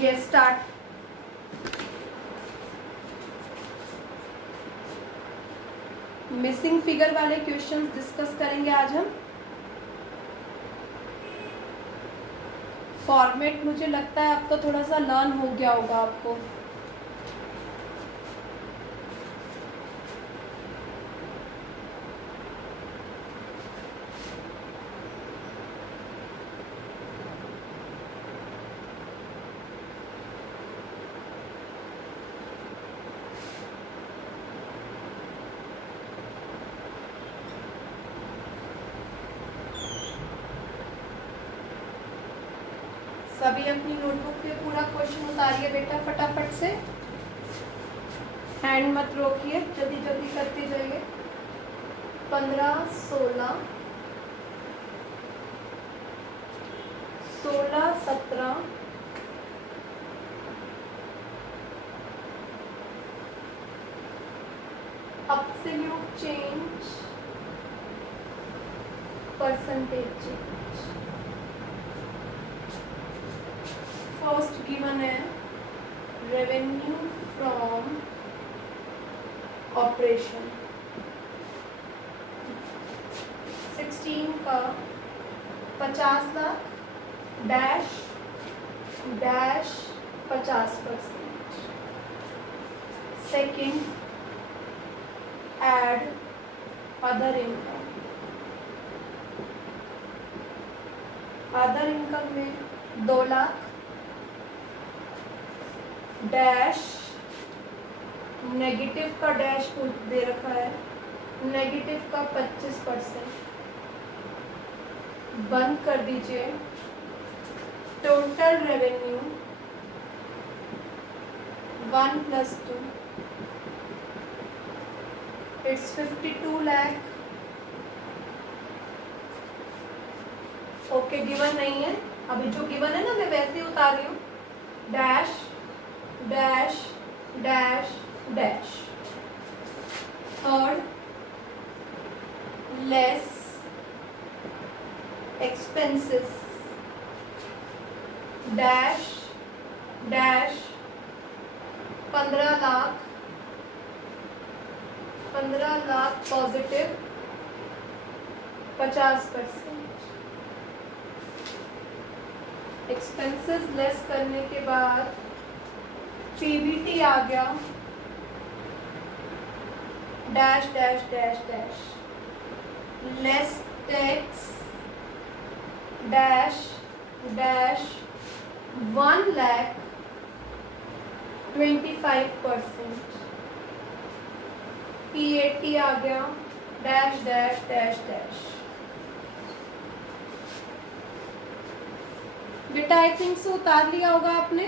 ये start. Missing figure वाले questions discuss करेंगे आज हम। फॉर्मेट मुझे लगता है अब तो थोड़ा सा लर्न हो गया होगा आपको। सभी अपनी नोटबुक पे पूरा क्वेश्चन उतारिए बेटा फटाफट से, हैंड मत रोकिए, जल्दी जल्दी करते जाइए। 15, 16, 17, absolute change, percentage change। First given है रेवेन्यू फ्रॉम ऑपरेशन 16 का 50 lakh dash dash 50%। Second add other income. Other income में 2 लाख डैश नेगेटिव का डैश दे रखा है, नेगेटिव का 25%। बंद कर दीजिए। Total revenue 1 + 2 it's 52 lakh. Okay given नहीं है, अभी जो गिवन है ना मैं वैसे ही उतार रही हूँ। Dash dash dash dash. Third less expenses dash dash 15 lakh, 15 lakh positive 50%। Expenses less करने के बाद पीबीटी आ गया dash dash dash dash less tax dash dash 1,25,% PAT आ गया डैश डैश डैश डैश। बेटा आई थिंक सो उतार लिया होगा आपने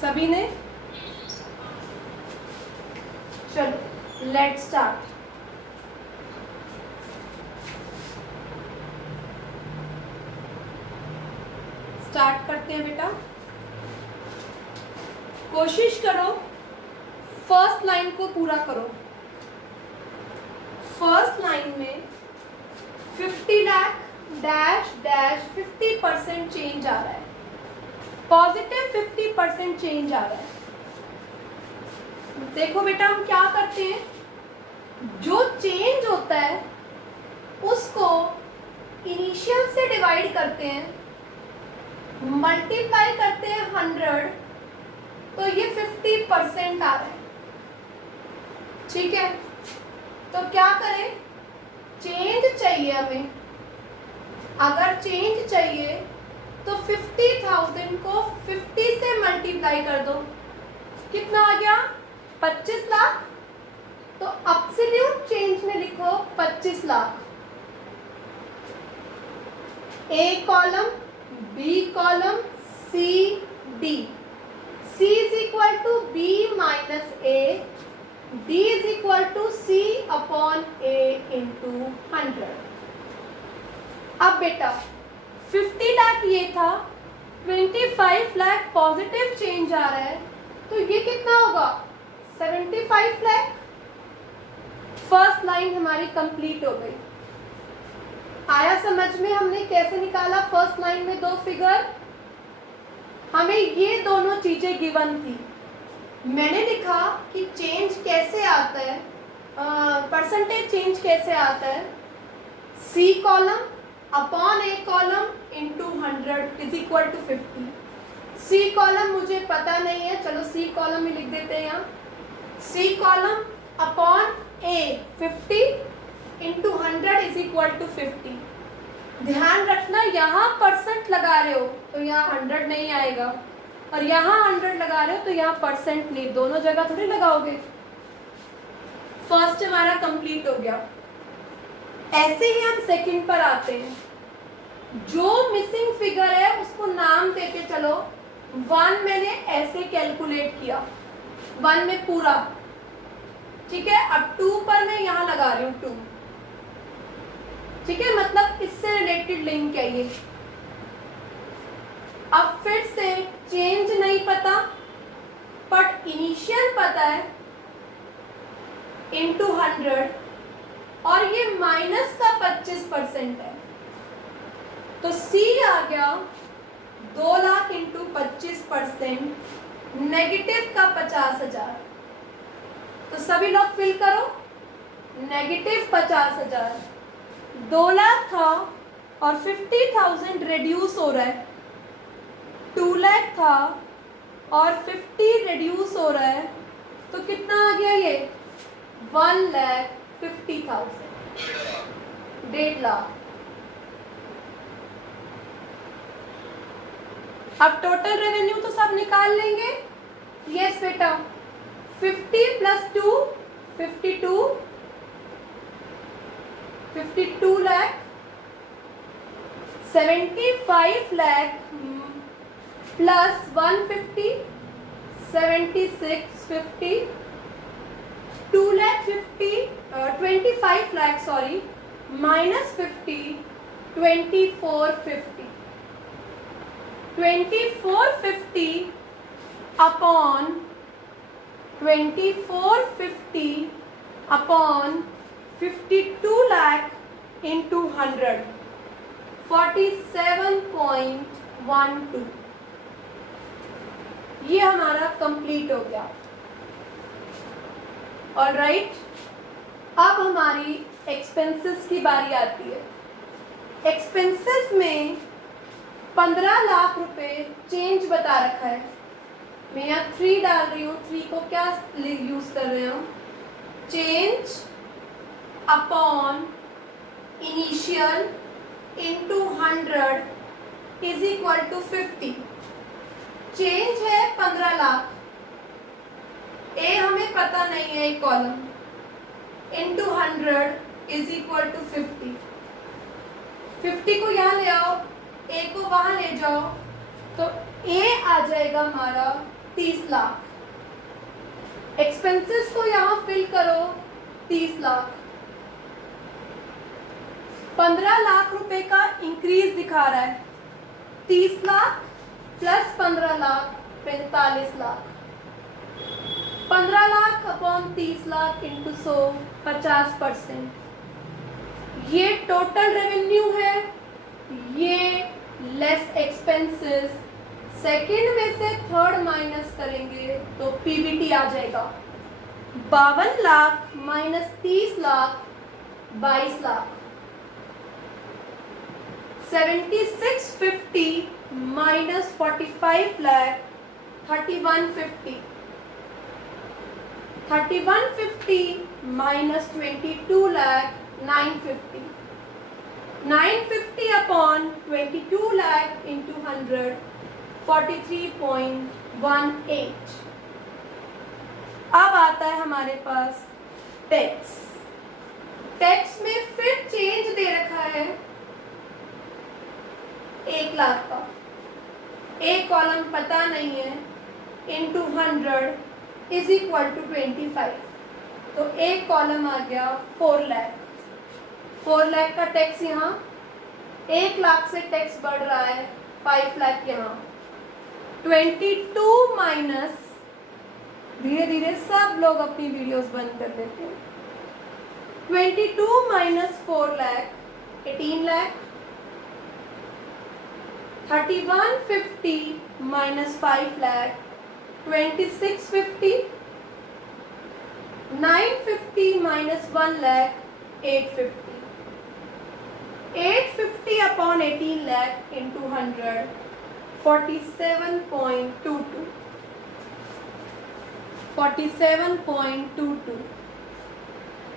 सभी ने। चलो लेट स्टार्ट। स्टार्ट करते हैं बेटा। कोशिश करो फर्स्ट लाइन को पूरा करो। फर्स्ट लाइन में 50 लाख डैश डैश 50% चेंज आ रहा है, पॉजिटिव 50% चेंज आ रहा है। देखो बेटा हम क्या करते हैं, जो चेंज होता है उसको इनिशियल से डिवाइड करते हैं, मल्टीप्लाई करते हैं 100, तो ये 50% आ रहा है। ठीक है, तो क्या करें, चेंज चाहिए हमें। अगर चेंज चाहिए तो 50,000 को 50 से मल्टीप्लाई कर दो, कितना आ गया 25 लाख। तो एब्सोल्यूट चेंज में लिखो 25 lakh. A column, B column, C D. C is equal to B minus A, D is equal to C upon A into 100। अब बेटा 50 लाख ये था, 25 लाख पॉजिटिव चेंज आ रहा है, तो ये कितना होगा 75 लाख। फर्स्ट लाइन हमारी कंप्लीट हो गई। आया समझ में हमने कैसे निकाला फर्स्ट लाइन में दो फिगर? हमें ये दोनों चीजें गिवन थी। मैंने लिखा कि चेंज कैसे आता है, परसेंटेज चेंज कैसे आता है, C column upon A column into 100 is equal to 50। C column मुझे पता नहीं है, चलो सी कॉलम ही लिख देते हैं यहाँ। C column upon A 50 into 100 is equal to 50। ध्यान रखना यहाँ परसेंट लगा रहे हो तो यहाँ 100 नहीं आएगा, और यहाँ 100 लगा रहे हो तो यहाँ परसेंट नहीं, दोनों जगह थोड़ी लगाओगे। फर्स्ट हमारा कंप्लीट हो गया। ऐसे ही हम सेकंड पर आते हैं। जो मिसिंग फिगर है उसको नाम देके चलो। 1 मैंने ऐसे कैलकुलेट किया, 1 में पूरा, ठीक है। अब 2 पर मैं यहाँ लगा रही हूँ 2, ठीक है, मतलब इससे रिलेटेड लिंक है ये। अब फिर से चेंज नहीं पता बट इनिशियल पता है, इंटू 100, और ये माइनस का 25% है, तो सी आ गया 2 लाख इंटू 25%, नेगेटिव का 50,000। तो सभी लोग फिल करो, नेगेटिव 50,000, 2 लाख था और 50,000 रिड्यूस हो रहा है, 2 लाख था और 50 रिड्यूस हो रहा है, तो कितना आ गया ये 1,50,000, 1.5 लाख। अब टोटल रेवेन्यू तो सब निकाल लेंगे। यस बेटा, 50 plus 2 52, 52 lakh, 75 lakh plus 150 7650, 2 lakh 50 25 lakh sorry minus 50 2450, 2450 upon 2450 upon 52 lakh into 100, 47.12। ये हमारा कंप्लीट हो गया। ऑलराइट, अब हमारी एक्सपेंसेस की बारी आती है। एक्सपेंसेस में 15 लाख रुपए चेंज बता रखा है। मैं यहाँ 3 डाल रही हूँ। 3 को क्या यूज कर रहे हैं हम? Change upon initial into 100 is equal to 50। Change है 15 लाख, ए हमें पता नहीं है, एक column, into 100 is equal to 50। 50 को यहाँ ले आओ, ए को वहां ले जाओ, तो ए आ जाएगा हमारा 30 लाख। एक्सपेंसेस को यहाँ फिल करो, 30 लाख। 15 लाख रुपए का इंक्रीज दिखा रहा है। 30 lakh plus 15 lakh 45 lakh. 15 lakh upon 30 lakh into 100, 50%। ये टोटल रेवेन्यू है, ये लेस एक्सपेंसेस। सेकंड में से थर्ड माइनस करेंगे तो पीबीटी आ जाएगा 52 lakh minus 30 lakh 22 lakh. 7650 minus 45 lakh 3150। 3150 minus 22 lakh 950। 950 upon 22 lakh into 100, 43.18। अब आता है हमारे पास टैक्स। टैक्स में फिर चेंज दे रखा है 1 लाख का, एक कॉलम पता नहीं है, इंटू 100 इज इक्वल टू 25। तो एक कॉलम आ गया 4 लाख। 4 लाख का टैक्स यहाँ, 1 लाख से टैक्स बढ़ रहा है 5 लाख यहाँ। 22 माइनस, धीरे धीरे सब लोग अपनी वीडियोस बंद कर देते हैं। 22 minus 4 lakh 18 lakh. 3150 minus 5 lakh, 2650. 950 minus 1 lakh, 850. 850 upon 18 lakh into 100, 47.22. 47.22.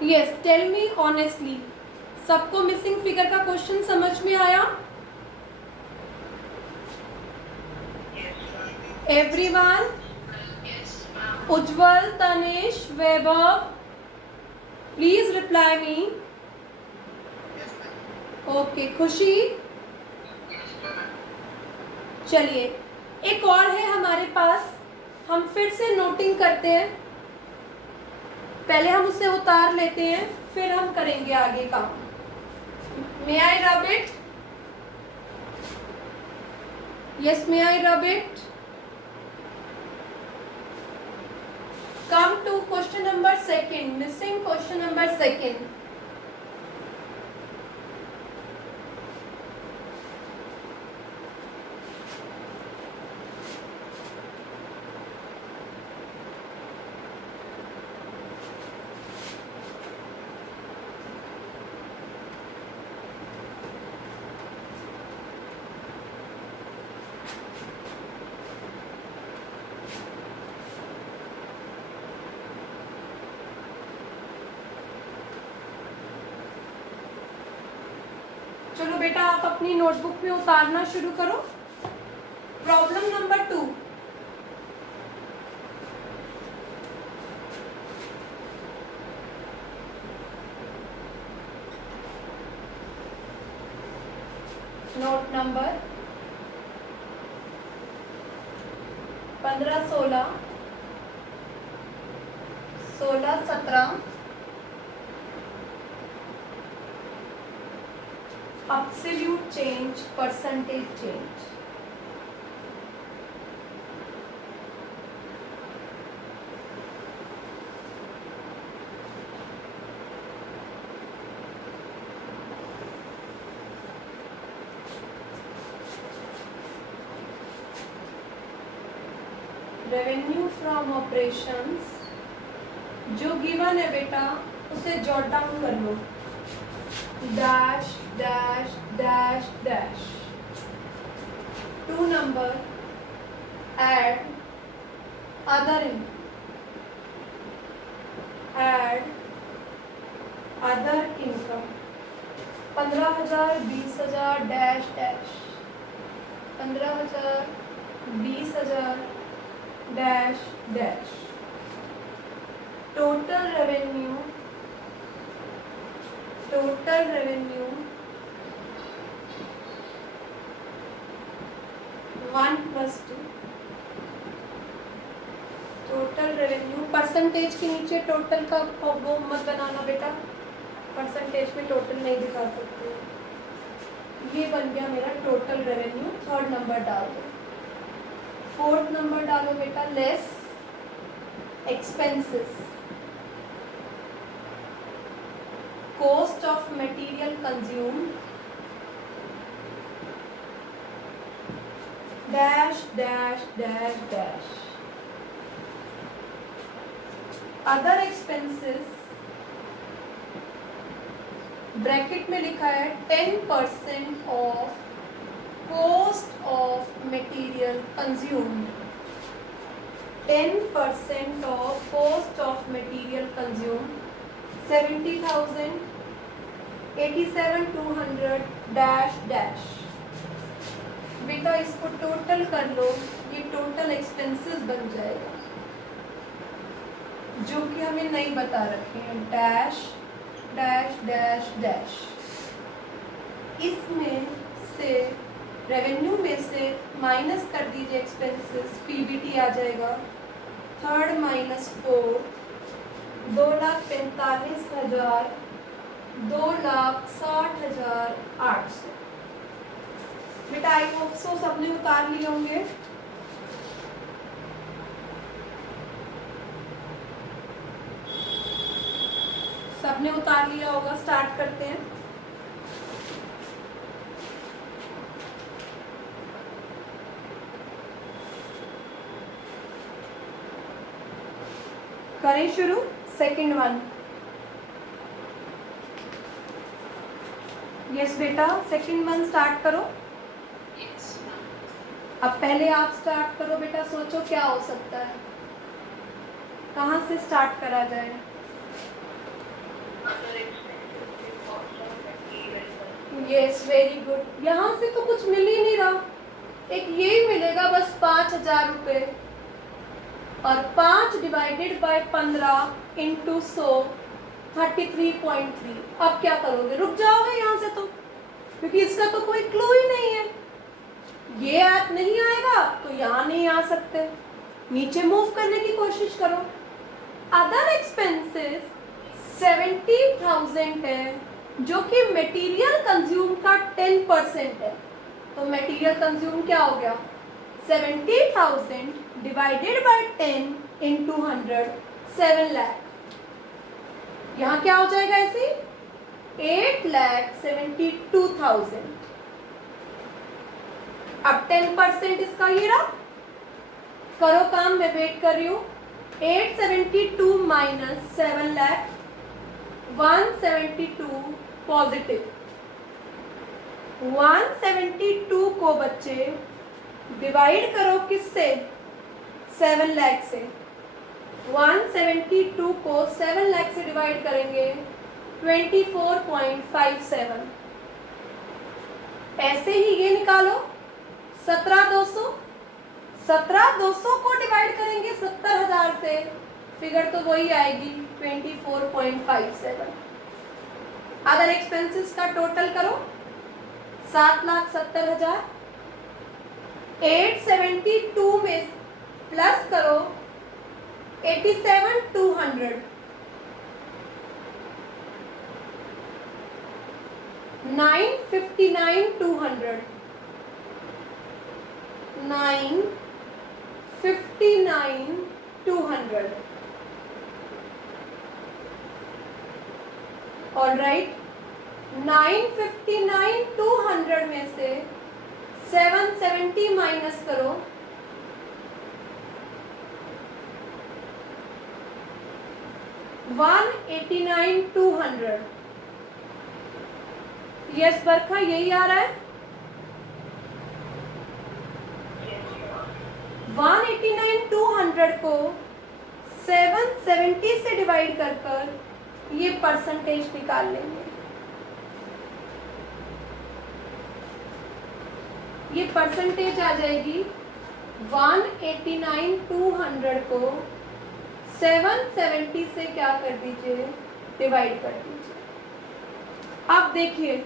Yes, tell me honestly, सबको मिसिंग फिगर का क्वेश्चन समझ में आया? Everyone? Ujjwal, Tanesh, Vaibhav, please reply me. Okay, खुशी. चलिए, एक और है हमारे पास, हम फिर से नोटिंग करते हैं. पहले हम उसे उतार लेते हैं, फिर हम करेंगे आगे काम. मे आई rub it? Yes, may I rub it? Come to question number 2, missing question number 2. चलो बेटा, आप अपनी नोटबुक में उतारना शुरू करो. Problem number 2. Note number 15, 16, 16, 17. Absolute change, percentage change. Revenue from operations, जो गिवन है बेटा उसे जॉट डाउन कर लो. Dash dash dash dash. 2 number, add other income, add other income. 15,000, 20,000 dash dash. 15,000, 20,000 dash dash. Total revenue 1 + 2. Total revenue percentage के नीचे total का वो मत बनाना बेटा, परसेंटेज में टोटल नहीं दिखा सकते. ये बन गया मेरा टोटल रेवेन्यू. 3rd नंबर डाल दो. 4th नंबर डालो बेटा, less expenses. Cost of material consumed dash dash dash dash. Other expenses bracket में लिखा है 10% of cost of material consumed. 10% of cost of material consumed. 70,000, 87,200 dash dash. बेटा इसको total कर लो, ये टोटल एक्सपेंसेस बन जाएगा जो कि हमें नहीं बता रखे हैं. Dash dash dash dash. इसमें से रेवेन्यू में से माइनस कर दीजिए एक्सपेंसेस, पीबीटी आ जाएगा. 3rd - 4, 2,45,000, 2,60,800. बेटा आई होप सो सबने उतार लिए होंगे. सबने उतार लिया होगा. स्टार्ट करते हैं. करें शुरू। सेकंड वन, यस बेटा सेकंड वन स्टार्ट करो। अब पहले आप स्टार्ट करो बेटा, सोचो क्या हो सकता है, कहाँ से स्टार्ट करा जाए। यस वेरी गुड, यहाँ से तो कुछ मिल ही नहीं रहा, एक यही मिलेगा बस 5,000 रुपये, और 5 डिवाइडेड बाय 15 इंटू 100 33.3। अब क्या करोगे, रुक जाओगे यहाँ से तो, क्योंकि इसका तो कोई क्लू ही नहीं है। ये ऐप नहीं आएगा तो यहाँ नहीं आ सकते, नीचे मूव करने की कोशिश करो। अदर एक्सपेंसेस 70,000 है, जो कि मटेरियल कंज्यूम का 10% है। तो मटेरियल कंज्यूम क्या हो गया, 70,000 डिवाइडेड बाय 10 इंटू 100 7 लाख। यहाँ क्या हो जाएगा ऐसे, 8,72,000। अब 10% इसका ये रहा, करो काम, मैं वेट कर रही हूँ। 872 माइनस 7 लाख 172 पॉजिटिव। 172 को बच्चे डिवाइड करो किससे, 7 लाख से। 172 को 7 लाख से डिवाइड करेंगे 24.57। ऐसे ही ये निकालो 17,200 को डिवाइड करेंगे 70,000 से, फिगर तो वही आएगी 24.57। अदर एक्सपेंसेस का टोटल करो 7,70,000। 872 में प्लस करो 87,200। 959,200। 959,200। ऑलराइट, 959,200 में से 770 माइनस करो, 189,200। यस बरखा, यही आ रहा है। 189,200 को 770 से डिवाइड कर कर ये परसेंटेज निकाल लेंगे। ये परसेंटेज आ जाएगी 189,200 को 770 से क्या कर दीजिए, डिवाइड कर दीजिए। अब देखिए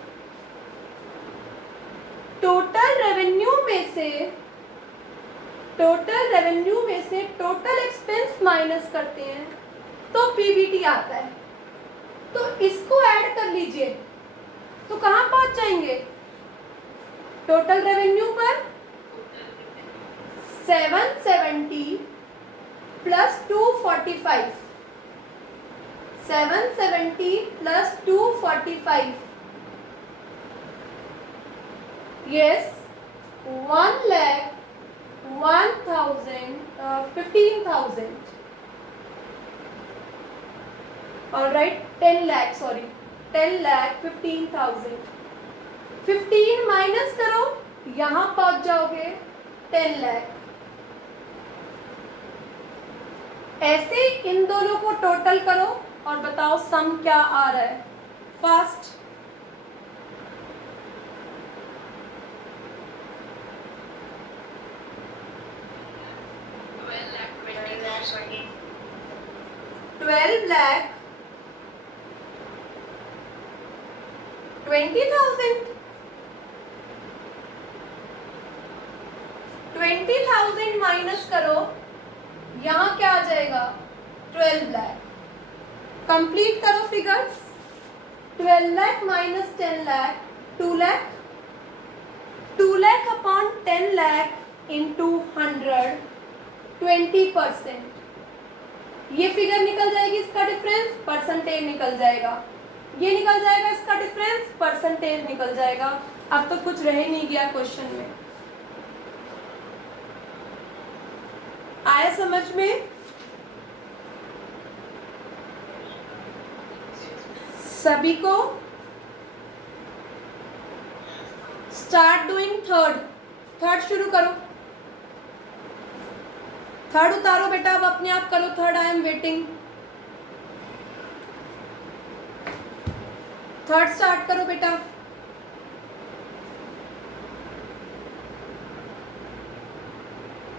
टोटल रेवेन्यू में से टोटल एक्सपेंस माइनस करते हैं तो पीबीटी आता है। तो इसको ऐड कर लीजिए तो कहां पहुंच जाएंगे, टोटल रेवेन्यू पर 770 plus 245। 770 plus 245, yes 1,15,000। Alright, 10 lakh, sorry 10,15,000। 15 minus करो, यहां पहुंच जाओगे 10 लाख। ऐसे इन दोनों को टोटल करो और बताओ सम क्या आ रहा है। फास्ट, $12,20,000 20,000 माइनस करो, यहां क्या आ जाएगा 12 लाख। कंप्लीट करो figures, 12 lakh minus 10 lakh 2 lakh. 2 lakh upon 10 lakh into 100 20%। ये फिगर निकल जाएगी, इसका डिफरेंस परसेंटेज निकल जाएगा, ये निकल जाएगा, इसका डिफरेंस परसेंटेज निकल जाएगा। अब तो कुछ रह नहीं गया क्वेश्चन में। आया समझ में? सभी को स्टार्ट डूइंग थर्ड शुरू करो। थर्ड उतारो बेटा, अब अपने आप करो third. I am waiting. Third start करो बेटा।